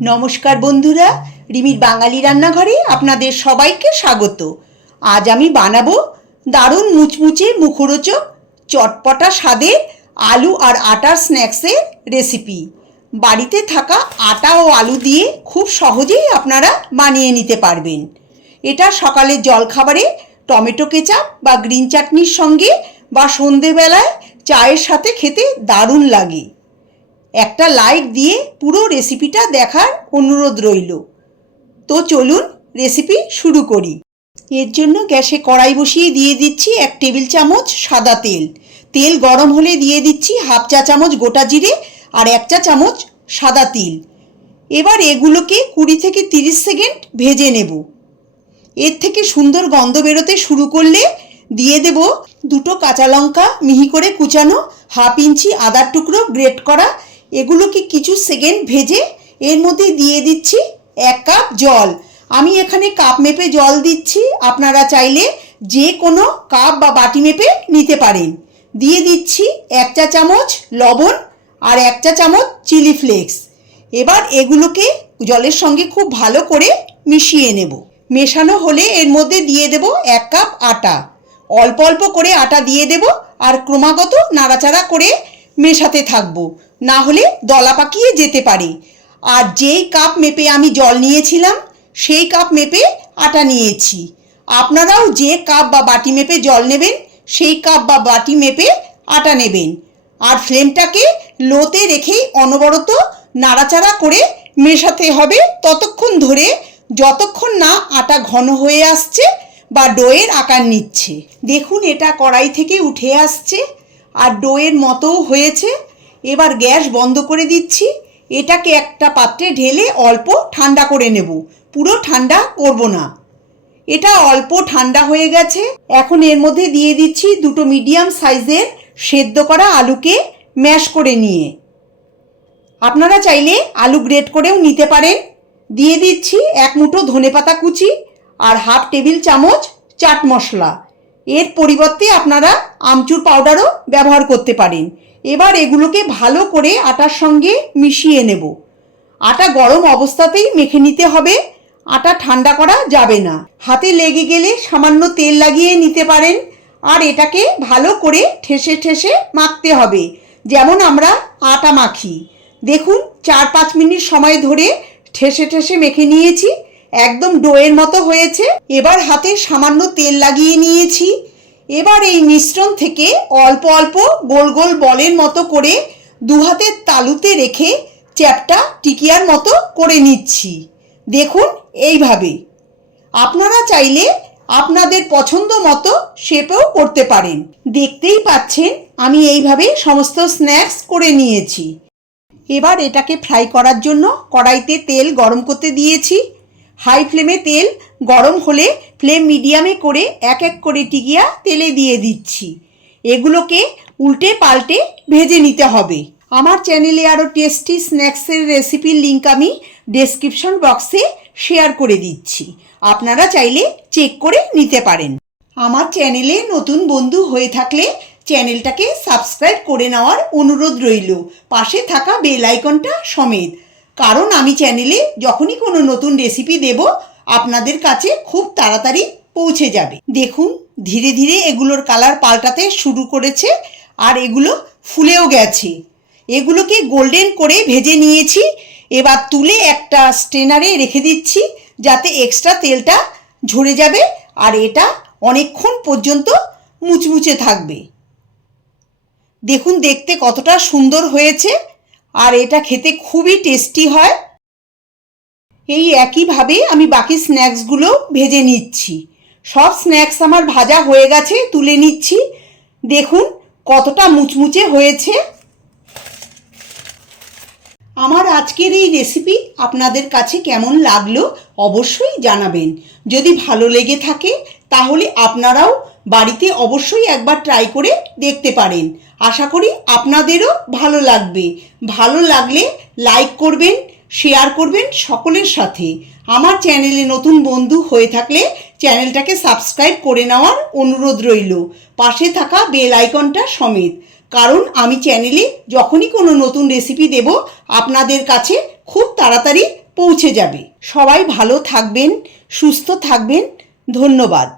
নমস্কার বন্ধুরা, রিমির বাঙালি রান্নাঘরে আপনাদের সবাইকে স্বাগত। আজ আমি বানাবো দারুণ মুচমুচে মুখরোচক, চটপটা স্বাদের আলু আর আটার স্ন্যাক্সের রেসিপি। বাড়িতে থাকা আটা ও আলু দিয়ে খুব সহজেই আপনারা বানিয়ে নিতে পারবেন। এটা সকালের জলখাবারে টমেটো কেচাপ বা গ্রিন চাটনির সঙ্গে বা সন্ধেবেলায় চায়ের সাথে খেতে দারুণ লাগে। একটা লাইক দিয়ে পুরো রেসিপিটা দেখার অনুরোধ রইল। তো চলুন রেসিপি শুরু করি। এর জন্য গ্যাসে কড়াই বসিয়ে দিয়ে দিচ্ছি এক টেবিল চামচ সাদা তেল। তেল গরম হলে দিয়ে দিচ্ছি হাফ চা চামচ গোটা জিরে আর এক চা চামচ সাদা তিল। এবার এগুলোকে কুড়ি থেকে তিরিশ সেকেন্ড ভেজে নেব। এর থেকে সুন্দর গন্ধ বেরোতে শুরু করলে দিয়ে দেব দুটো কাঁচা লঙ্কা মিহি করে কুচানো হাফ ইঞ্চি আদার টুকরো গ্রেট করা এগুলোকে কিছু সেকেন্ড ভেজে এর মধ্যে দিয়ে দিচ্ছি এক কাপ জল। আমি এখানে কাপ মেপে জল দিচ্ছি। আপনারা চাইলে যে কোনো কাপ বা বাটি মেপে নিতে পারেন। দিয়ে দিচ্ছি এক চা চামচ লবণ আর এক চা চামচ চিলি ফ্লেক্স এবার এগুলোকে জলের সঙ্গে খুব ভালো করে মিশিয়ে নেব। মেশানো হলে এর মধ্যে দিয়ে দেব এক কাপ আটা। অল্প অল্প করে আটা দিয়ে দেব আর ক্রমাগত নাড়াচাড়া করে মেশাতে থাকব। না হলে দলা পাকিয়ে যেতে পারে। আর যেই কাপ মেপে আমি জল নিয়েছিলাম, সেই কাপ মেপে আটা নিয়েছি। আপনারাও যে কাপ বা বাটি মেপে জল নেবেন, সেই কাপ বা বাটি মেপে আটা নেবেন। আর ফ্লেমটাকে লোতে রেখেই অনবরত নাড়াচাড়া করে মেশাতে হবে ততক্ষণ ধরে, যতক্ষণ না আটা ঘন হয়ে আসছে বা ডোয়ের আকার নিচ্ছে। দেখুন, এটা কড়াই থেকে উঠে আসছে। আর ডোয়ের মতোও হয়েছে। এবার গ্যাস বন্ধ করে দিচ্ছি। এটাকে একটা পাত্রে ঢেলে অল্প ঠান্ডা করে নেব। পুরো ঠান্ডা করব না। এটা অল্প ঠান্ডা হয়ে গেছে। এখন এর মধ্যে দিয়ে দিচ্ছি দুটো মিডিয়াম সাইজের সেদ্ধ করা আলুকে ম্যাশ করে নিয়ে। আপনারা চাইলে আলু গ্রেট করেও নিতে পারেন। দিয়ে দিচ্ছি এক মুঠো ধনেপাতা কুচি আর হাফ টেবিল চামচ চাট মশলা। এর পরিবর্তে আপনারা আমচুর পাউডারও ব্যবহার করতে পারেন। এবার এগুলোকে ভালো করে আটার সঙ্গে মিশিয়ে নেব। আটা গরম অবস্থাতেই মেখে নিতে হবে। আটা ঠান্ডা করা যাবে না। হাতে লেগে গেলে সামান্য তেল লাগিয়ে নিতে পারেন। আর এটাকে ভালো করে ঠেসে ঠেসে মাখতে হবে। যেমন আমরা আটা মাখি। দেখুন, চার পাঁচ মিনিট সময় ধরে ঠেসে ঠেসে মেখে নিয়েছি। একদম ডোয়ের মতো হয়েছে। এবার হাতে সামান্য তেল লাগিয়ে নিয়েছি। এবার এই মিশ্রণ থেকে অল্প অল্প গোল গোল বলের মতো করে দু হাতের তালুতে রেখে চ্যাপটা টিকিয়ার মতো করে নিচ্ছি। দেখুন এইভাবে। আপনারা চাইলে আপনাদের পছন্দ মতো শেপেও করতে পারেন। দেখতেই পাচ্ছেন, আমি এইভাবে সমস্ত স্ন্যাক্স করে নিয়েছি। এবার এটাকে ফ্রাই করার জন্য কড়াইতে তেল গরম করতে দিয়েছি। হাই ফ্লেমে তেল, গরম হলে ফ্লেম মিডিয়ামে করে এক এক করে টিকিয়া তেলে দিয়ে দিচ্ছি। এগুলোকে উল্টে পাল্টে ভেজে নিতে হবে। আমার চ্যানেলে আরও টেস্টি স্ন্যাক্সের রেসিপির লিঙ্ক আমি ডেসক্রিপশন বক্সে শেয়ার করে দিচ্ছি। আপনারা চাইলে চেক করে নিতে পারেন। আমার চ্যানেলে নতুন বন্ধু হয়ে থাকলে চ্যানেলটাকে সাবস্ক্রাইব করে নেওয়ার অনুরোধ রইল। পাশে থাকা বেল আইকনটা সমেত কারণ আমি চ্যানেলে যখনই কোনো নতুন রেসিপি দেব, আপনাদের কাছে খুব তাড়াতাড়ি পৌঁছে যাবে। দেখুন, ধীরে ধীরে এগুলোর কালার পাল্টাতে শুরু করেছে আর এগুলো ফুলেও গেছে। এগুলোকে গোল্ডেন করে ভেজে নিয়েছি। এবার তুলে একটা স্ট্রেনারে রেখে দিচ্ছি যাতে এক্সট্রা তেলটা ঝরে যাবে আর এটা অনেকক্ষণ পর্যন্ত মুচমুচে থাকবে। দেখুন, দেখতে কতটা সুন্দর হয়েছে। আর এটা খেতে খুবই টেস্টি হয়। এই একইভাবে আমি বাকি স্ন্যাক্সগুলো ভেজে নিচ্ছি। সব স্ন্যাক্স আমার ভাজা হয়ে গেছে, তুলে নিচ্ছি। দেখুন কতটা মুচমুচে হয়েছে। আমার আজকের এই রেসিপি আপনাদের কাছে কেমন লাগল অবশ্যই জানাবেন। যদি ভালো লেগে থাকে, তাহলে আপনারাও বাড়িতে অবশ্যই একবার ট্রাই করে দেখতে পারেন। আশা করি আপনাদেরও ভালো লাগবে। ভালো লাগলে লাইক করবেন শেয়ার করবেন সকলের সাথে। আমার চ্যানেলে নতুন বন্ধু হয়ে থাকলে চ্যানেলটাকে সাবস্ক্রাইব করে নেওয়ার অনুরোধ রইল। পাশে থাকা বেল আইকনটা সমেত। কারণ আমি চ্যানেলে যখনই কোনো নতুন রেসিপি দেব, আপনাদের কাছে খুব তাড়াতাড়ি পৌঁছে যাবে। সবাই ভালো থাকবেন, সুস্থ থাকবেন, ধন্যবাদ।